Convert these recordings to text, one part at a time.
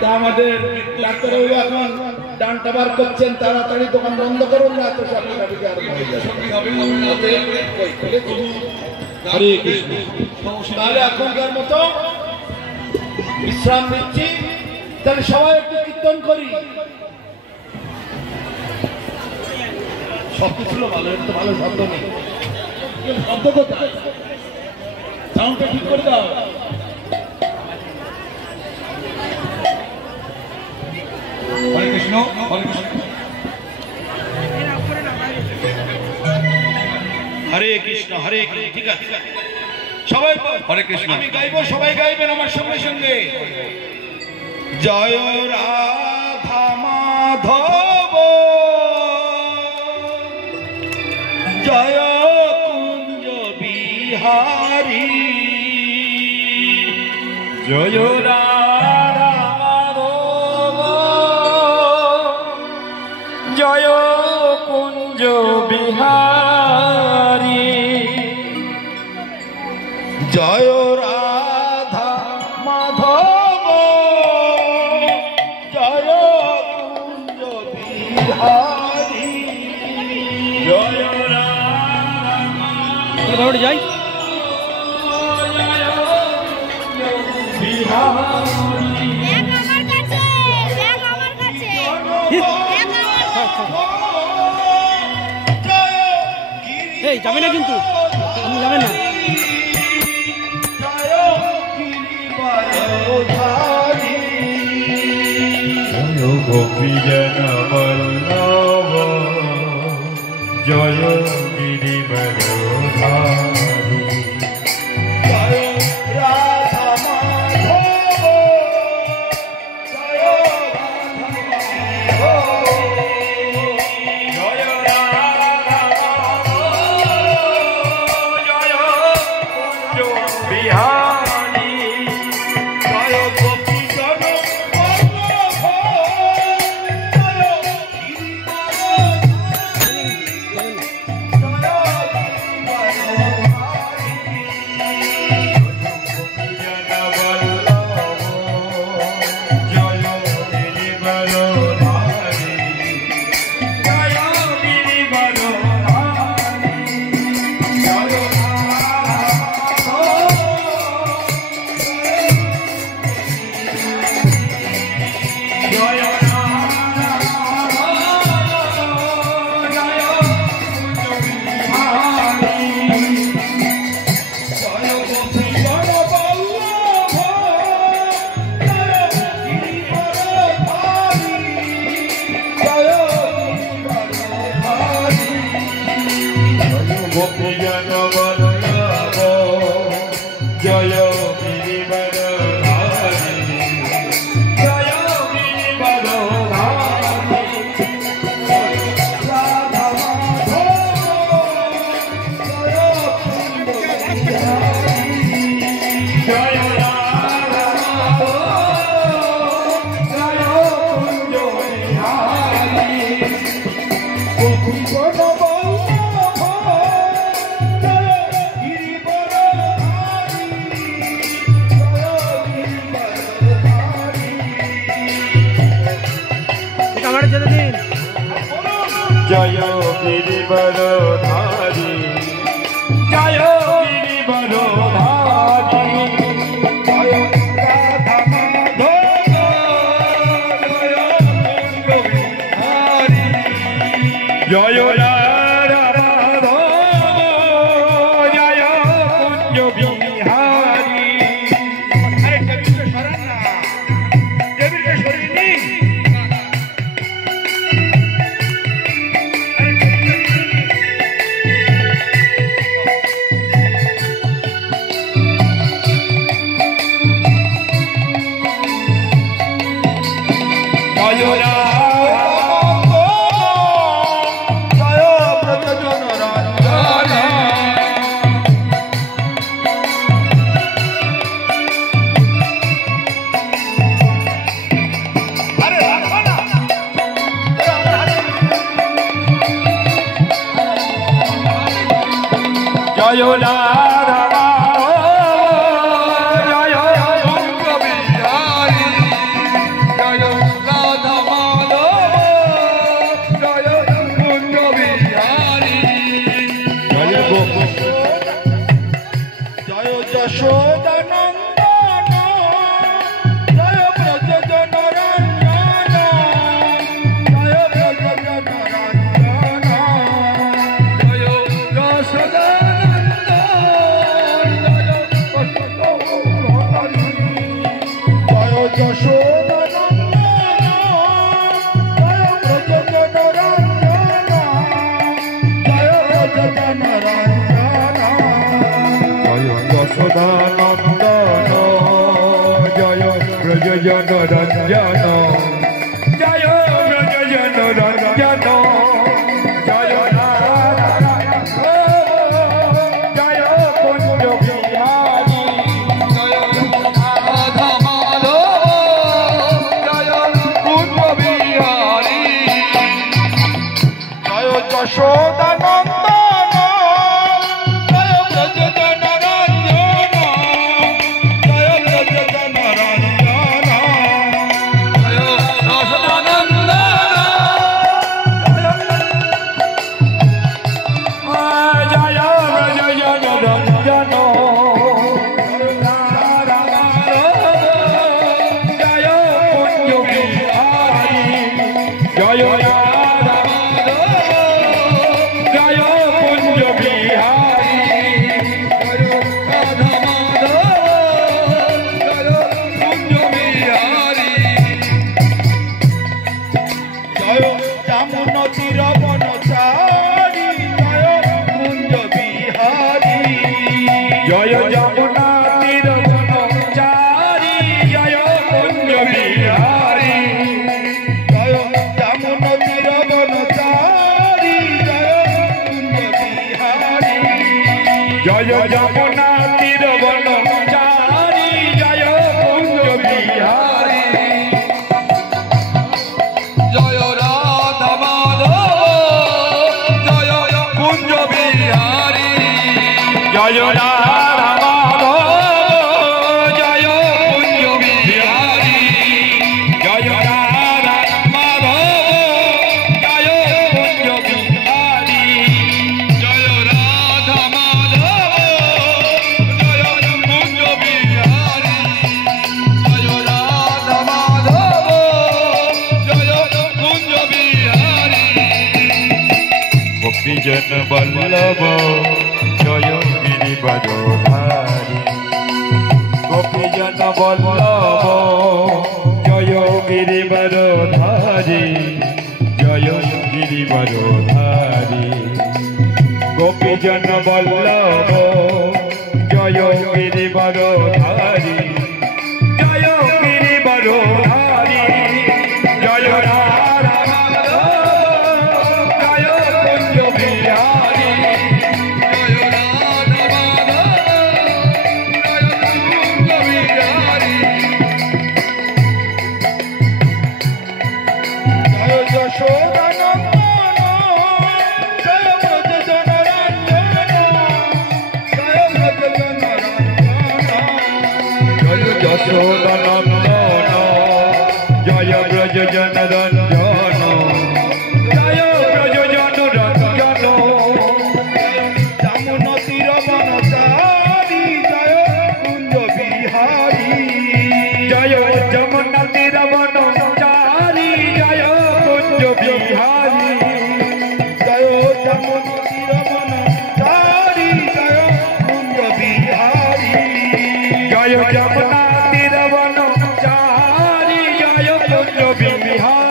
তা আমাদের ডাক্তারবাবু এখন ডানটা বার করছেন, তাড়াতাড়ি দোকান বন্ধ করুন না তো সব হরে কৃষ্ণ। তাহলে এখনকার মতো বিশ্রাম নিচ্ছি, তাহলে সবাই একটু কীর্তন করি। শব্দ ছিল ভালো, একটু ভালো শব্দ নেই, শব্দ কোথায়? সাউন্ডটা ঠিক করে দাও। হরে কৃষ্ণ, হরে কৃষ্ণ, হরে কৃষ্ণ, হরে কৃষ্ণ। ঠিক আছে সবাই হরে কৃষ্ণ। আমি গাইবো, সবাই গাইবেন আমার সঙ্গে সঙ্গে। জয় রাধা মাধব, জয় কুঞ্জ বিহারী, জয় রাধা মাধব, জয় কুঞ্জ বিহারী, জয় রাধা মাধব, জয় কুঞ্জ বিহারী, জয় রাধা যাই এই যাবে না, কিন্তু আপনি যাবেন না। গোপী জন বল্লভ, জয় গিরিবর ধারী, জয় রাধা মাধব, জয় রাধা মাধব, জয় রাধা জয় কুঞ্জ বিহারী, জয় গোপী জন বল্লভ, জয় জয় গিরিবর ধারী, জয় গিরিবর ধারী, জয় রাধা মাধব, জয় কুঞ্জ বিহারী, জয় রাধা মাধব, জয় কুঞ্জ বিহারী। আরে টেবিলটা সরান না, টেবিলটা সরিয়ে নিন। জয় রাধা জয় কুঞ্জ বিহারী, রঞ্জন জয় ব্রজ জন রঞ্জন জয় রাধা জয় কুঞ্জ বিহারী জয় রাধা মাধব জয় কুঞ্জ বিহারী জয় যশোদা নন্দন জয় ব্রজ জন রঞ্জন জয় ব্রজ জন রঞ্জন জয় যশোদা নন্দন জয় ব্রজ জন রঞ্জন জয় কুঞ্জ বিহারী জয় রাধা জয় কুঞ্জ বিহারী জয় চামুন তীর বনচারী জয় কুঞ্জ বিহারী জয় যমুনা তীর বনচারী জয় কুঞ্জ বিহারী জয় চামুন তীর বনচারী জয় কুঞ্জ বিহারী জয় যমুনা তীর বনচারী জয় কুঞ্জ বিহারী জয় রাধা মাধব জয় কুঞ্জ বিহারী জয় রাধা মাধব জয় কুঞ্জ বিহারী জয় রাধা মাধব জয় কুঞ্জ বিহারী জয় রাধা মাধব জয় কুঞ্জ বিহারী জয় রাধা মাধব জয় কুঞ্জ বিহারী গোপীজন বল্লভ জয় গিরিবরধারী গোপীজন বল্লভ জয় গিরিবরধারী জয় গিরিবরধারী গোপীজন বল্লভ জয় গিরিবরধারী জয় গিরিবরধারী জয় রাধা জয় কুঞ্জ বিহারী জয় রাধা মাধব জয় কুঞ্জ বিহারী জয় যশোদা নন্দন জয় ব্রজ জন রঞ্জন জয় ব্রজ জন রঞ্জন জয় যশোদনন্দন জয় ব্রজ জন রঞ্জন জয় ব্রজ জন রঞ্জন চামুন তীর বনচারী জয় কুঞ্জ বিহারী জয় যমুনা তীর বনচারী জয় কুঞ্জ বিহারী জয় চামুন তীর বনচারী জয় কুঞ্জ বিহারী জয় যমুনা তীর বনচারী জয় কুঞ্জ বিহারী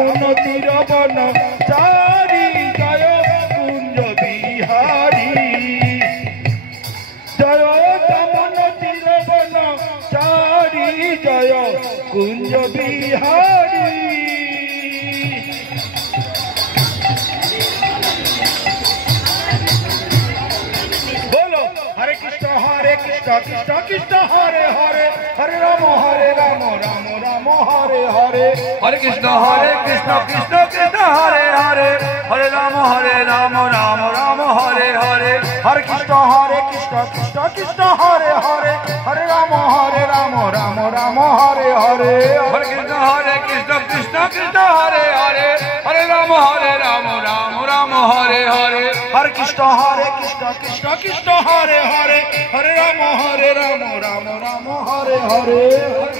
যমুনতীর বন চারি জয় কুঞ্জ বিহারী জয় যমুনতীর বন চারি জয় কুঞ্জ বিহারী বলো হরে কৃষ্ণ কৃষ্ণ কৃষ্ণ হরে হরে হরে রাম রাম রাম হরে হরে हरे कृष्ण कृष्ण कृष्ण हरे हरे हरे राम राम राम हरे हरे हरे कृष्ण कृष्ण कृष्ण हरे हरे हरे राम राम राम हरे हरे हरे कृष्ण कृष्ण कृष्ण हरे हरे हरे राम राम हरे हरे हरे कृष्ण कृष्ण कृष्ण हरे हरे हरे राम राम हरे हरे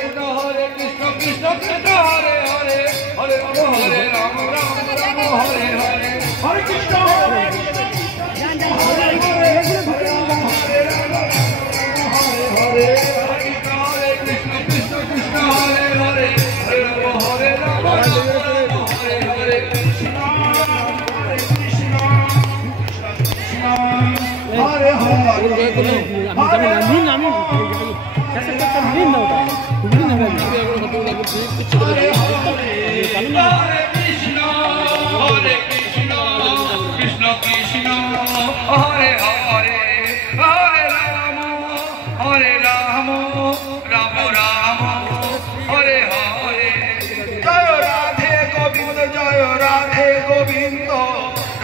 हरे कृष्ण कृष्ण कृष्ण हरे हरे हरे राम राम हरे हरे हरे कृष्ण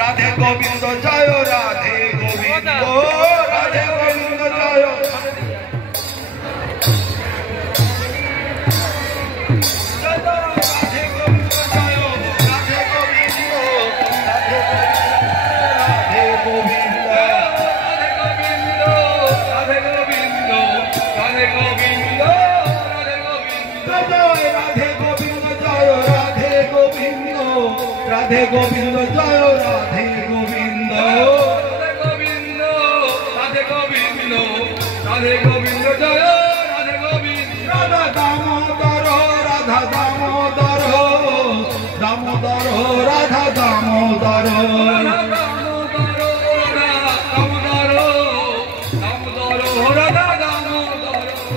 राधे गोविंद जय राधे गोविंद राधे गोविंद जय राधे गोविंद जय राधे गोविंद राधे गोविंद राधे गोविंद जय राधे गोविंद राधा दामोदर राधा दामोदर दामोदर राधा दामोदर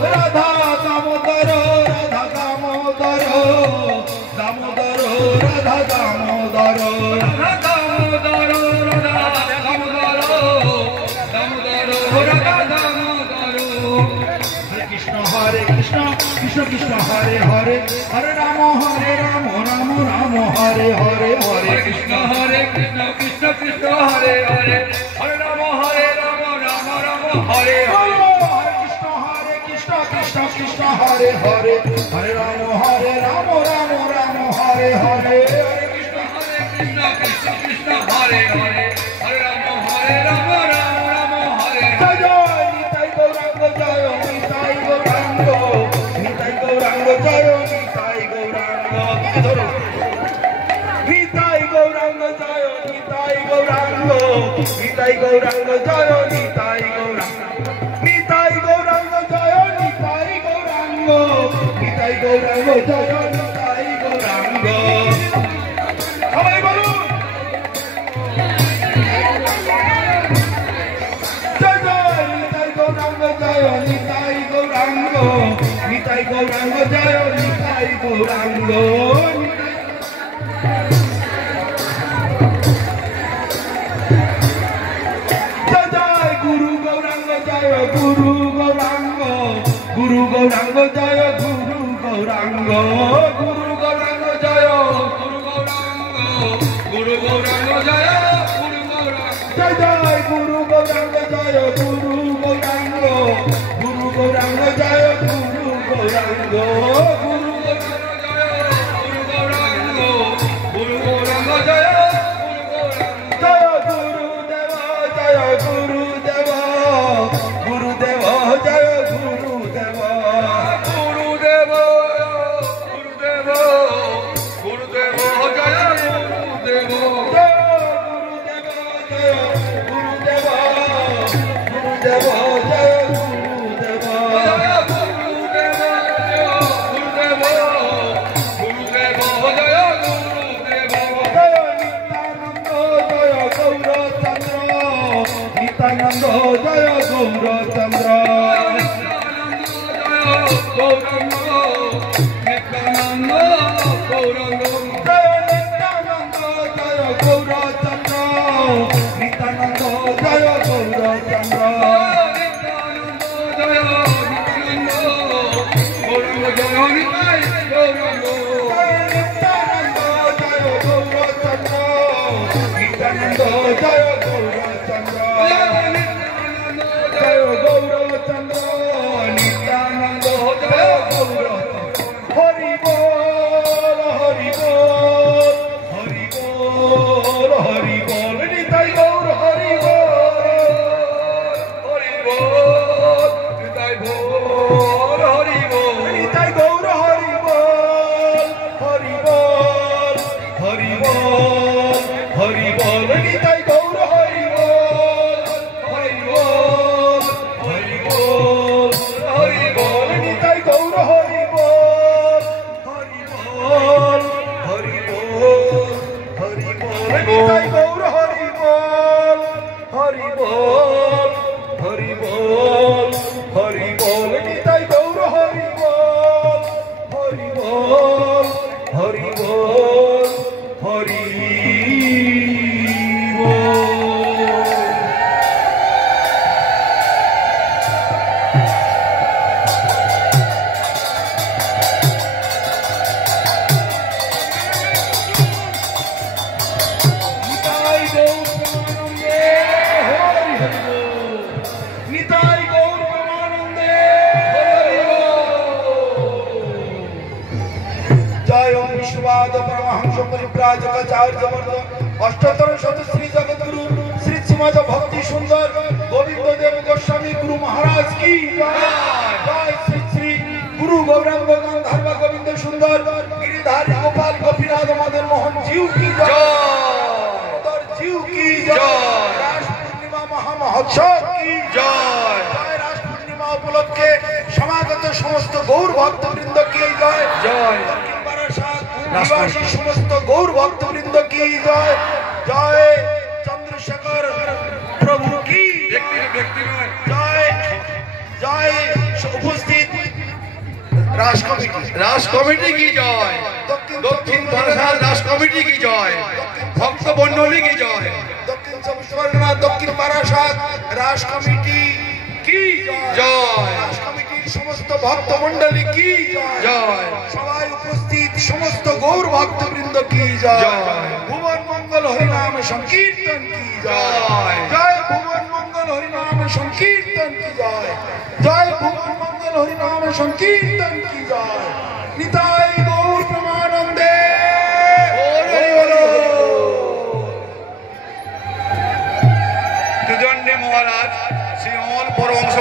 राधा दामोदर राधा दामोदर दामोदर राधा दामोदर हरे कृष्ण कृष्ण कृष्ण हरे हरे हरे राम राम हरे हरे हरे कृष्ण कृष्ण कृष्ण हरे हरे हरे राम राम राम हरे हरे हरे कृष्ण कृष्ण कृष्ण हरे हरे हरे राम राम हरे हरे हरे कृष्ण कृष्ण कृष्ण हरे हरे हरे राम राम हरे जय निताई गौरांग जय निताई गौरांग निताई गौरांग जय निताई गौरांग निताई गौरांग जय निताई गौरांग निताई गौरांग जय निताई गौरांग निताई गौरांग जय निताई गौरांग निताई गौरांग जय निताई गौरांग সবাই বলুন জয় জয় নিতাই গৌরাঙ্গ জয় নিতাই গৌরাঙ্গ নিতাই গৌরাঙ্গ জয় নিতাই গৌরাঙ্গ জয় জয় গুরু গৌরাঙ্গ জয় গুরু গৌরাঙ্গ গুরু গৌরাঙ্গ জয় গুরু গৌরাঙ্গ গুরু গৌরাঙ্গ জয় गुरु गौरांग जय गुरु गौरांग जय जय गुरु गौरांग जय गुरु गौरांग गुरु गौरांग जय गुरु गौरांग गुरु गौरांग जय जय गुरुदेव जय गुरुदेव गुरुदेव जय गुरुदेव गुरुदेव गुरुदेव गुरुदेव जय गुरुदेव गुरुदेव जय गुरुदेव গৌরাঙ্গ গৌরাঙ্গ জয় নিত্যানন্দ জয় গৌরচন্দ্র নিত্যানন্দ জয় গৌরচন্দ্র নিত্যানন্দ জয় নিত্যানন্দ গৌরাঙ্গ জয় নিতাই গৌরাঙ্গ নিত্যানন্দ জয় গৌরচন্দ্র নিত্যানন্দ জয় গৌরচন্দ্র নিত্যানন্দ জয় গৌরচন্দ্র নিত্যানন্দ জয় গৌরচন্দ্র হরি বল হরি বল হরি বল হরি বল নিতাই গৌর হরি বল নিতাই বল হরি বল নিতাই গৌর হরি বল হরি বল হরি বল হরি বল নিতাই গৌর হরি বল হরি বল হরি বল হরি বল নিতাই গৌর হরি বল হরি বল হরি বল হরি বল নিতাই গৌর হরি বল হরি বল হরি বল হরি বল নিতাই গৌর হরি বল হরি বল হরি বল হরি নিতাই গৌর প্রেমানন্দে হরি জয় ওম বিশ্ববাদ পরমহংস পরিব্রাজকাচার্য বর্গ অষ্টোত্তর শত শ্রী জগদ্গুরু শ্রী শ্রীমদ ভক্তি সুন্দর গোবিন্দ দেব গোস্বামী গুরু মহারাজ কি জয় জয় শ্রী শ্রী গুরু গৌরাঙ্গ গান্ধার্ব গোবিন্দ সুন্দর গিরিধারী গোপাল গোপীনাথ মদন মোহন জিউ কি জয় জিউ কি জয় রাস পূর্ণিমা মহামহোৎসব কি জয় জয় রাস পূর্ণিমা উপলক্ষে সমাগত সমস্ত গৌর ভক্তবৃন্দ কি জয় জয় নিবাসী সমস্ত গৌর ভক্তবৃন্দ কি জয় জয় চন্দ্রশেখর প্রভু কি জয় জয় উপস্থিত রাস কমিটি কি জয় দক্ষিণ বারাসাত রাস কমিটি কি জয় ভক্ত মণ্ডলী কি জয় দক্ষিণ চব্বিশ পরগনা দক্ষিণ বারাসাত রাস কমিটি কি জয় রাস কমিটির সমস্ত ভক্ত মণ্ডলী কি জয় সবাই উপস্থিত সমস্ত গৌর ভক্তবৃন্দ কি জয় ভুবন মঙ্গল হরিনাম সংকীর্তন কি জয় জয় ভুবন মঙ্গল হরিনাম সংকীর্তন কি জয় জয় ভুবন মঙ্গল হরিনাম সংকীর্তন কি জয় নিতাই গৌর প্রেমানন্দে দুদণ্ডে মহারাজ শ্রী অমল পরমহংস